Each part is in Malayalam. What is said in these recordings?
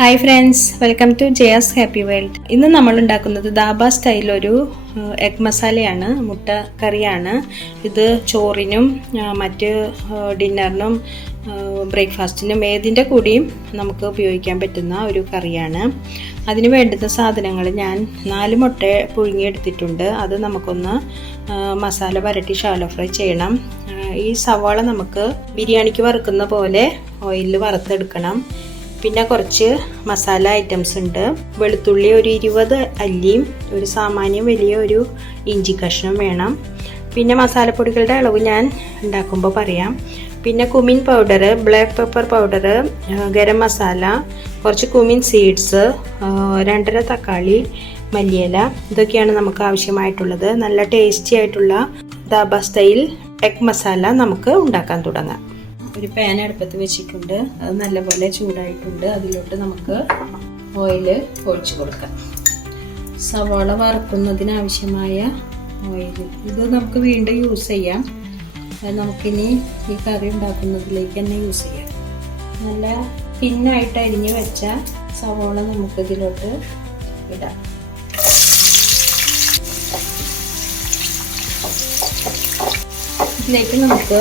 Hi friends welcome to Jaya's happy world ഇന്ന് നമ്മൾ ഉണ്ടാക്കുന്നത് ദാബ സ്റ്റൈൽ ഒരു എഗ് മസാലയാണ് മുട്ട കറിയാണ്. ഇത് ചോറിനും മറ്റ് ഡിന്നറിനും ബ്രേക്ക്ഫാസ്റ്റിനും ഏതിന്റെ കൂടിയും നമുക്ക് ഉപയോഗിക്കാൻ പറ്റുന്ന ഒരു കറിയാണ്. അതിന് വേണ്ടുന്ന സാധനങ്ങൾ ഞാൻ നാല് മുട്ട പുഴുങ്ങിയെടുത്തിട്ടുണ്ട്. അത് നമുക്കൊന്ന് മസാല വരട്ടി ഷാലോ ഫ്രൈ ചെയ്യണം. ഈ സവാള നമുക്ക് ബിരിയാണിക്ക് വറുക്കുന്ന പോലെ ഓയിലിൽ വറുത്തെടുക്കണം. പിന്നെ കുറച്ച് മസാല ഐറ്റംസ് ഉണ്ട്. വെളുത്തുള്ളി ഒരു ഇരുപത് അല്ലിയും ഒരു സാമാന്യം വലിയ ഒരു ഇഞ്ചി കഷ്ണം വേണം. പിന്നെ മസാലപ്പൊടികളുടെ അളവ് ഞാൻ ഉണ്ടാക്കുമ്പോൾ പറയാം. പിന്നെ cumin powder black pepper powder garam masala കുറച്ച് കുമിൻ സീഡ്സ് രണ്ടര തക്കാളി മല്ലിയില ഇതൊക്കെയാണ് നമുക്ക് ആവശ്യമായിട്ടുള്ളത്. നല്ല ടേസ്റ്റി ആയിട്ടുള്ള ദാബ സ്റ്റൈൽ എഗ് മസാല നമുക്ക് ഉണ്ടാക്കാൻ തുടങ്ങാം. ഒരു പാൻ അടുപ്പത്ത് വെച്ചിട്ടുണ്ട്. അത് നല്ലപോലെ ചൂടായിട്ടുണ്ട്. അതിലോട്ട് നമുക്ക് ഓയിൽ ഒഴിച്ചു കൊടുക്കാം. സവാള വറുക്കുന്നതിനാവശ്യമായ ഓയിൽ ഇത് നമുക്ക് വീണ്ടും യൂസ് ചെയ്യാം. നമുക്കിനി ഈ കറി ഉണ്ടാക്കുന്നതിലേക്ക് തന്നെ യൂസ് ചെയ്യാം. നല്ല പിന്നായിട്ട് അരിഞ്ഞ് വെച്ച സവാള നമുക്ക് ഇതിലോട്ട് ഇടാം. ഇതിലേക്ക് നമുക്ക്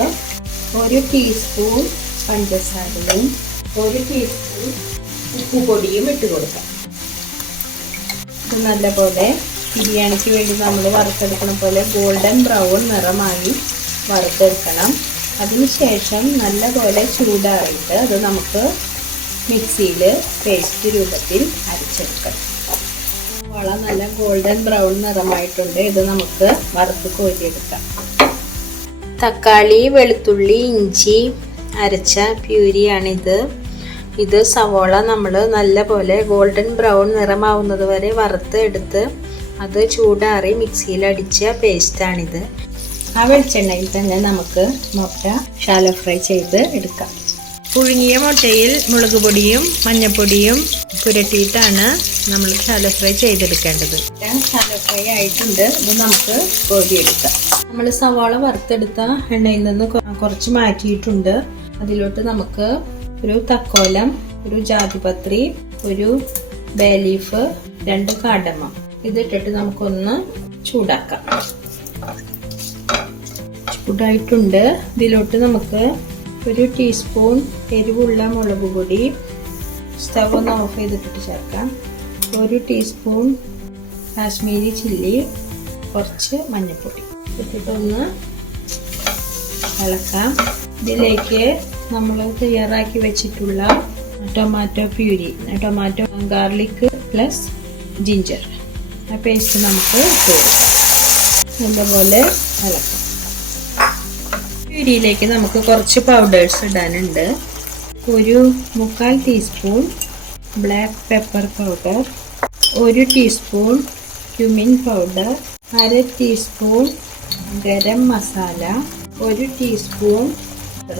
ഒരു ടീസ്പൂൺ പഞ്ചസാരയും ഒരു ടീസ്പൂൺ ഉപ്പുപൊടിയും ഇട്ട് കൊടുക്കാം. ഇത് നല്ലപോലെ ബിരിയാണിക്ക് വേണ്ടി നമ്മൾ വറുത്തെടുക്കുന്ന പോലെ ഗോൾഡൻ ബ്രൗൺ നിറമായി വറുത്തെടുക്കണം. അതിനുശേഷം നല്ലപോലെ ചൂടായിട്ട് അത് നമുക്ക് മിക്സിയിൽ പേസ്റ്റ് രൂപത്തിൽ അരച്ചെടുക്കണം വള നല്ല ഗോൾഡൻ ബ്രൗൺ നിറമായിട്ടുണ്ട്. ഇത് നമുക്ക് വറുത്ത് കോരിയെടുക്കാം. തക്കാളി വെളുത്തുള്ളി ഇഞ്ചി അരച്ച പ്യൂരിയാണിത്. ഇത് സവോള നമ്മൾ നല്ല പോലെ ഗോൾഡൻ ബ്രൗൺ നിറമാവുന്നത് വരെ വറുത്ത് എടുത്ത് അത് ചൂടാറി മിക്സിയിൽ അടിച്ച പേസ്റ്റാണിത് ആ വെളിച്ചെണ്ണയിൽ തന്നെ നമുക്ക് മുട്ട ഷാലോ ഫ്രൈ ചെയ്ത് എടുക്കാം. പുഴുങ്ങിയ മുട്ടയിൽ മുളക് പൊടിയും മഞ്ഞൾപ്പൊടിയും പുരട്ടിയിട്ടാണ് നമ്മൾ ഷാലോ ഫ്രൈ ചെയ്തെടുക്കേണ്ടത്. ഷാലോ ഫ്രൈ ആയിട്ടുണ്ട്. ഇത് നമുക്ക് കോരിയെടുക്കാം. നമ്മൾ സവാള വറുത്തെടുത്ത എണ്ണയിൽ നിന്ന് കുറച്ച് മാറ്റിയിട്ടുണ്ട്. അതിലോട്ട് നമുക്ക് ഒരു തക്കോലം ഒരു ജാതിപത്രി ഒരു ബേ ലീഫ് രണ്ട് കാടമ ഇതിട്ടിട്ട് നമുക്കൊന്ന് ചൂടാക്കാം. ചൂടായിട്ടുണ്ട്. ഇതിലോട്ട് നമുക്ക് ഒരു ടീസ്പൂൺ എരിവുള്ള മുളക് പൊടി സ്റ്റവ് ഒന്ന് ഓഫ് ചെയ്തിട്ട് ചേർക്കാം. ഒരു ടീസ്പൂൺ കാശ്മീരി ചില്ലി കുറച്ച് മഞ്ഞൾപ്പൊടി. ഇട്ടിട്ടൊന്ന് ഇളക്കാം ഇതിലേക്ക് നമ്മൾ തയ്യാറാക്കി വെച്ചിട്ടുള്ള tomato puree. Tomato garlic plus ginger. ആ പേസ്റ്റ് നമുക്ക് ഇട്ട് നല്ലപോലെ ഇളക്കാം പ്യൂരിയിലേക്ക് നമുക്ക് കുറച്ച് പൗഡേഴ്സ് ഇടാനുണ്ട്. ഒരു മുക്കാൽ ടീസ്പൂൺ ബ്ലാക്ക് പെപ്പർ പൗഡർ ഒരു ടീസ്പൂൺ ക്യുമിൻ പൗഡർ അര ടീസ്പൂൺ ഗരം മസാല ഒരു ടീസ്പൂൺ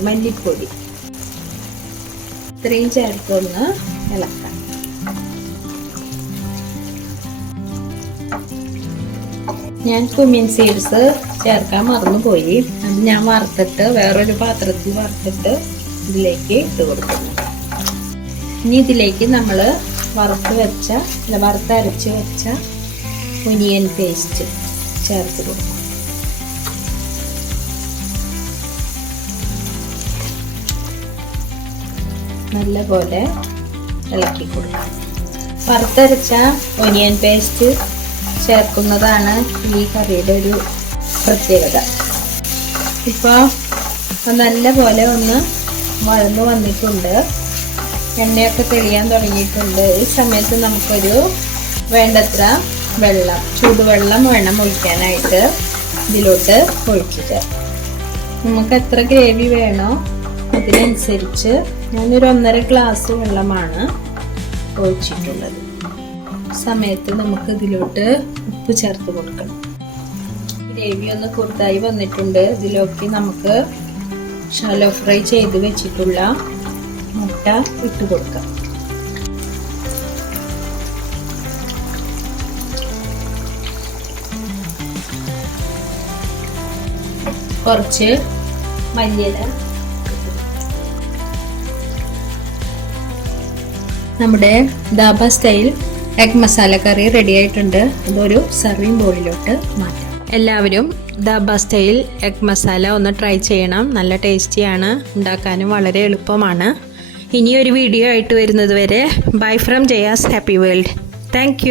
മല്ലിപ്പൊടി. ഇത്രയും ചേർത്തൊന്ന് ഇളക്കാം. ഞാൻ കുമ്മിൻ സീഡ്സ് ചേർക്കാൻ മറന്നുപോയി. അത് ഞാൻ വറുത്തിട്ട് വേറൊരു പാത്രത്തിൽ വറുത്തിട്ട് ഇതിലേക്ക് ഇട്ട് കൊടുക്കുന്നു. ഇനി ഇതിലേക്ക് നമ്മൾ വറുത്ത് വെച്ച അല്ല വറുത്തരച്ച് വെച്ച ഒനിയൻ പേസ്റ്റ് ചേർത്ത് കൊടുക്കും. നല്ലപോലെ ഇളക്കി കൊടുക്കാം. വറുത്തരച്ച ഒനിയൻ പേസ്റ്റ് ചേർക്കുന്നതാണ് ഈ കറിയുടെ ഒരു പ്രത്യേകത. ഇപ്പോൾ നല്ലപോലെ ഒന്ന് വഴന്നു വന്നിട്ടുണ്ട്. എണ്ണയൊക്കെ തെളിയാൻ തുടങ്ങിയിട്ടുണ്ട്. ഈ സമയത്ത് നമുക്കൊരു വേണ്ടത്ര വെള്ളം ചൂടുവെള്ളം വേണം ഒഴിക്കാനായിട്ട് ഇതിലോട്ട് ഒഴിക്കുക. നമുക്ക് എത്ര ഗ്രേവി വേണോ അതിനനുസരിച്ച് ഞാനൊരു ഒന്നര ഗ്ലാസ് വെള്ളമാണ് ഒഴിച്ചിട്ടുള്ളത്. സമയത്ത് നമുക്ക് ഇതിലോട്ട് ഉപ്പ് ചേർത്ത് കൊടുക്കണം. ഗ്രേവി ഒന്ന് കുറുതായി വന്നിട്ടുണ്ട്. ഇതിലേക്ക് നമുക്ക് ഷാലോ ഫ്രൈ ചെയ്ത് വെച്ചിട്ടുള്ള മുട്ട ഇട്ട് കൊടുക്കാം. കുറച്ച് മല്ലിയില നമ്മുടെ dhaba style egg masala curry ready ആയിട്ടുണ്ട്. അതൊരു സർവിങ് ബോളിലോട്ട് മാറ്റാം. എല്ലാവരും ദാബ സ്റ്റൈൽ എഗ് മസാല ഒന്ന് ട്രൈ ചെയ്യണം. നല്ല ടേസ്റ്റിയാണ് ഉണ്ടാക്കാനും വളരെ എളുപ്പമാണ്. ഇനിയൊരു വീഡിയോ ആയിട്ട് വരുന്നത് വരെ. Bye from Jaya's happy world thank